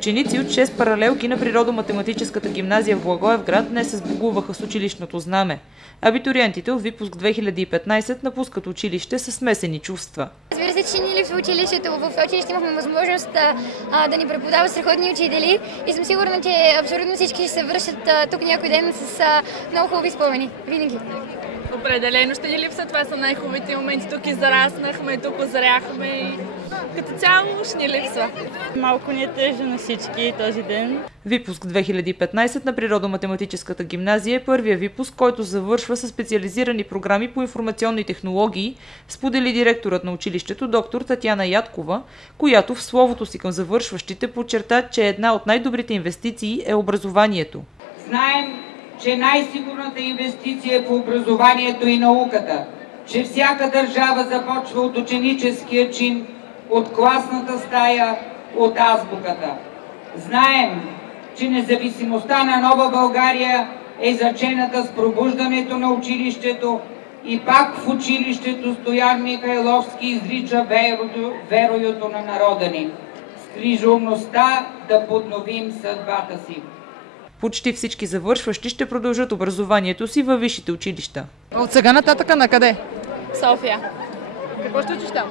Ученици от 6 паралелки на Природо-математическата гимназия в Благоевград днес се сбогуваха с училищното знаме. Абитуриентите от випуск 2015 напускат училище със смесени чувства. Разбира се, че ни липсва училището. В училище имахме възможност да ни преподават страхотни учители и съм сигурна, че абсолютно всички ще се връщат тук някой ден с много хубави спомени. Винаги. Определено ще ни липсва. Това са най-хубавите моменти. Тук израснахме, тук озряхме и като цяло ще ни липсва. Малко ни е тежно на всички този ден. Випуск 2015 на Природо-математическата гимназия е първия випуск, който завършва със специализирани програми по информационни технологии, сподели директорът на училището доктор Татяна Яткова, която в словото си към завършващите подчерта, че една от най-добрите инвестиции е образованието. Знаем, че най-сигурната инвестиция е в образованието и науката, че всяка държава започва от ученическия чин, от класната стая, от азбуката. Знаем, че независимостта на нова България е зачената с пробуждането на училището и пак в училището Стоян Михайловски изрича верою на народа ни. С грижовността да подновим съдбата си. Почти всички завършващи ще продължат образованието си във висшите училища. От сега нататък на къде? София. Какво ще учиш там?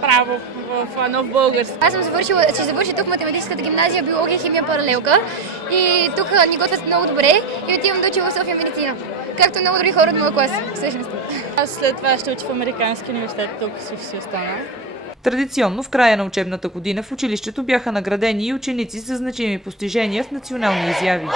Право в Нов Български. Аз съм завърши тук математическата гимназия, биология, химия, паралелка и тук ни готвят много добре и отивам да уча в София медицина. Както много други хора от моя клас, всъщност. Аз след това ще уча в Американски университет, тук си остана. Традиционно в края на учебната година в училището бяха наградени и ученици с значими постижения в национални изяви.